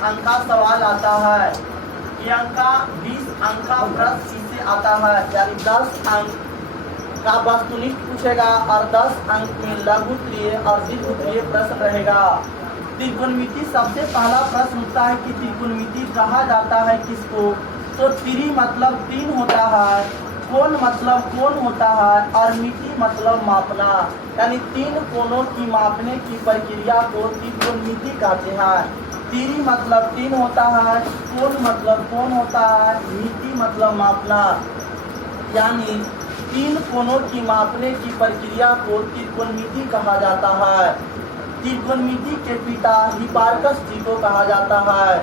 अंक का सवाल आता है, ये अंक का 20 अंक का प्रश्न इससे आता है, यानी 10 अंक का वस्तुनिष्ठ पूछेगा और 10 अंक में लघु उत्तरीय और दीर्घ उत्तरीय प्रश्न रहेगा। त्रिकोणमिति सबसे पहला प्रश्न उठता है कि त्रिकोणमिति कहा जाता है किसको? तो त्रि मतलब 3 होता है, कोण मतलब कोण होता है और मिति मतलब मापना, यानी 3 कोणों की मापने की प्रक्रिया को त्रिकोणमिति कहते हैं। त्रि मतलब 3 होता है, कोण मतलब कोण होता है, मिति मतलब मापना, यानी 3 कोणों की मापने की प्रक्रिया को त्रिकोणमिति कहा जाता है। त्रिकोणमिति के पिता हिपार्कस जी को कहा जाता है।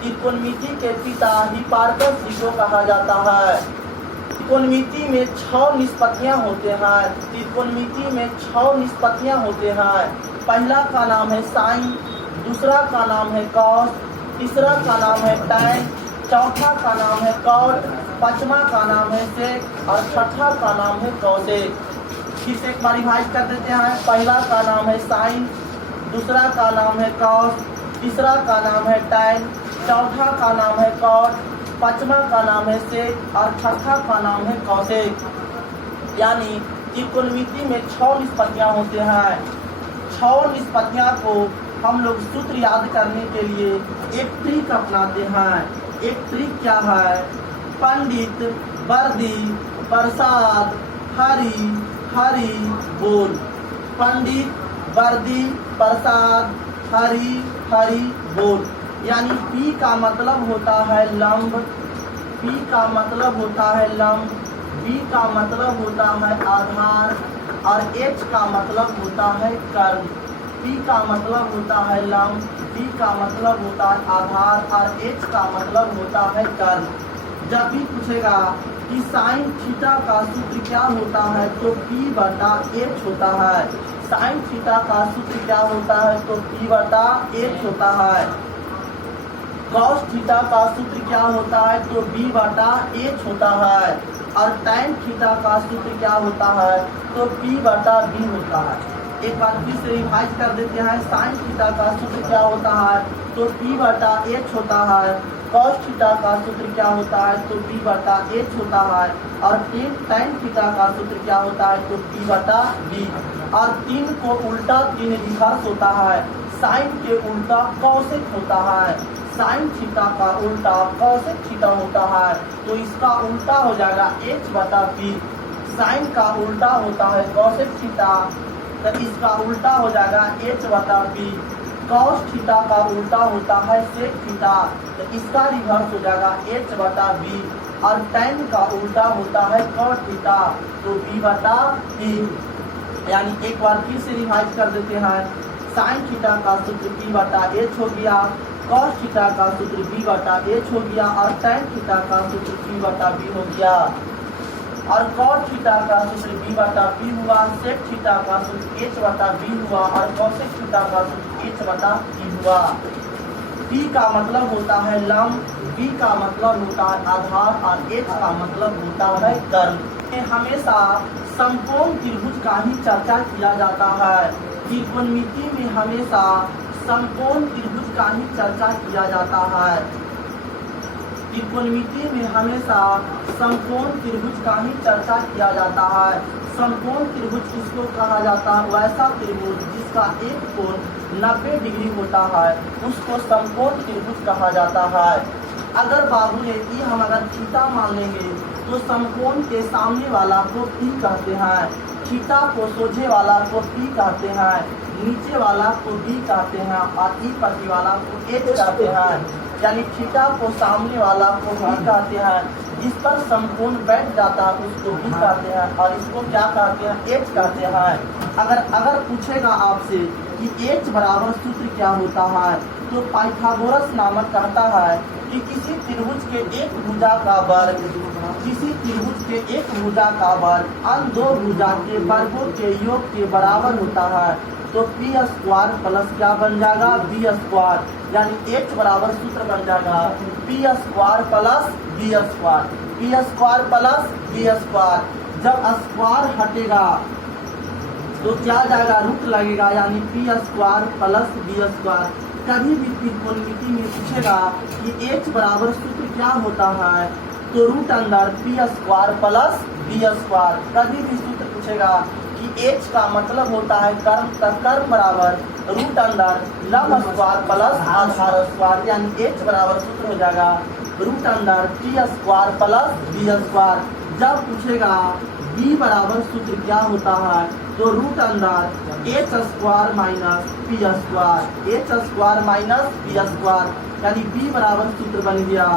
त्रिकोणमिति के पिता हिपार्कस जी को कहा जाता है। त्रिकोणमिति में 6 निष्पत्तियां होते हैं। त्रिकोणमिति में 6 निष्पत्तियां होते हैं। पहला का नाम है साइन, दूसरा का नाम है कॉस, तीसरा का नाम है टैन, चौथा का नाम है कॉट, पांचवा का नाम है सेक और छठा का नाम है कॉसेक। फिर से एक बार रिवाइज कर देते हैं। पहला का नाम है साइन, दूसरा का नाम है कॉस, तीसरा का नाम है टैन, चौथा का नाम है कॉट, पांचवा का नाम है सेक और छठा का नाम है कॉसेक। यानी त्रिकोणमिति में 6 निष्पत्तियां होते हैं। 6 निष्पत्तियां को हम लोग सूत्र याद करने के लिए एक ट्रिक अपनाते हैं। एक ट्रिक क्या है? पंडित, वर्दी, प्रसाद, हरि, हरि बोल। पंडित, वर्दी, प्रसाद, हरि, हरि बोल। यानी पी का मतलब होता है लंब, पी का मतलब होता है लंब, बी का मतलब होता है आधार और एच का मतलब होता है कर्ण। पी का मतलब होता है लंब, बी का मतलब होता है आधार और एच का मतलब होता है कर्ण। जब भी पूछेगा कि साइन थीटा का सूत्र क्या होता है तो पी बटा एच होता है। साइन थीटा का सूत्र क्या होता है तो पी बटा एच होता है। कॉस थीटा का सूत्र क्या होता है तो बी बटा एच होता है और टैन थीटा का सूत्र क्या होता है तो पी बटा बी होता है। एक बार फिर से रिवाइज कर देते हैं। साइन थीटा का सूत्र क्या होता है तो पी बटा एच होता है। कॉस थीटा का सूत्र क्या होता है तो पी बटा एच होता है और टैन थीटा का सूत्र क्या होता है तो पी बटा बी। और 3 को उल्टा 3 रिवर्स होता है। साइन के उल्टा कॉसेक होता है, साइन थीटा का उल्टा कॉसेक थीटा होता है तो इसका उल्टा हो जाएगा एच बटा पी। साइन का उल्टा होता है कॉसेक थीटा तो इसका उल्टा हो जाएगा एच बटा पी। कॉस थीटा का उल्टा होता है सेक थीटा तो इसका रिवर्स हो जाएगा एच बटा बी और टैन का उल्टा होता है कॉट थीटा तो बी बटा पी। यानी एक बार फिर से रिवाइज कर देते हैं। साइन थीटा का सूत्र पी बटा एच हो गया, कॉस थीटा का सूत्र बी बटा एच हो गया और टैन थीटा का सूत्र पी बटा बी हो गया और कॉट थीटा का सूत्र बी बटा पी हुआ, सेक थीटा का सूत्र एच बटा बी हुआ और कॉसेक थीटा का सूत्र एच बटा पी हुआ। पी का मतलब होता है लंब, बी का मतलब होता है आधार और एच का मतलब होता है कर्ण। हमेशा समकोण त्रिभुज का ही चर्चा किया जाता है। त्रिकोणमिति में हमेशा समकोण त्रिभुज का ही चर्चा किया जाता है। त्रिकोणमिति में हमेशा समकोण त्रिभुज का ही चर्चा किया जाता है। समकोण त्रिभुज किसको कहा जाता है? वैसा त्रिभुज जिसका एक कोण 90 डिग्री होता है उसको समकोण त्रिभुज कहा जाता है। अगर बाबू ये हम अगर थीटा मान लेंगे तो समकोण के सामने वाला को पी कहते हैं, थीटा को सोझे वाला को पी कहते हैं, नीचे वाला को बी कहते हैं और ई पति वाला को एच कहते हैं। यानी थीटा को सामने वाला को बी कहते हैं, जिस पर समकोण बैठ जाता है उसको बी कहते हैं और इसको क्या कहते हैं? एच कहते हैं। अगर पूछेगा आपसे कि एच बराबर सूत्र क्या होता है तो पाइथागोरस नामक कहता है कि किसी त्रिभुज के एक भुजा का वर्ग, किसी त्रिभुज के एक भुजा का वर्ग अन्य 2 भुजा के वर्गों के योग के बराबर होता है तो पी स्क्वायर प्लस क्या बन जाएगा? B square. यानी एच बराबर सूत्र बन जाएगा p square plus B square, p square plus B square. जब स्क्वायर हटेगा तो क्या जाएगा? रूट लगेगा, यानी p square plus B square. कभी भी त्रिकोणमिति में पूछेगा कि h बराबर सूत्र क्या होता है, तो रूट अंदर P square plus B square. कभी भी सूत्र पूछेगा कि h का मतलब होता है कर्म, का कर्म बराबर रूट अंदर लंब स्क्वायर प्लस आधार स्क्वायर, यानी h बराबर सूत्र हो जाएगा रूट अंदर P square plus B square. जब पूछेगा b बराबर सूत्र क्या होता है, तो रूट अंदर H square minus P square, H square minus P square, यानी b बराबर सूत्र बन गया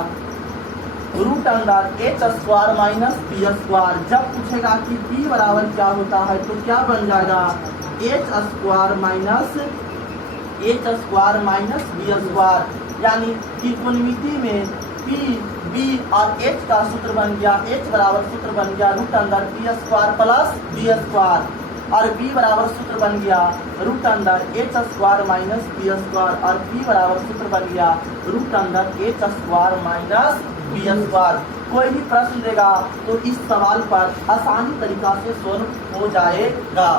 रूट अंदर H square minus P square. जब पूछेगा कि b बराबर क्या होता है, तो क्या बन जाएगा H square minus B square, यानी त्रिकोणमिति में p b और h का सूत्र बन गया, h बराबर सूत्र बन गया रूट अंदर P square plus B square, और b बराबर सूत्र बन गया रूट अंदर H square minus B square, और b बराबर सूत्र बन गया रूट अंदर H square minus B square. कोई भी प्रश्न देगा तो इस सवाल पर आसानी तरीका से सोल्व हो जाएगा।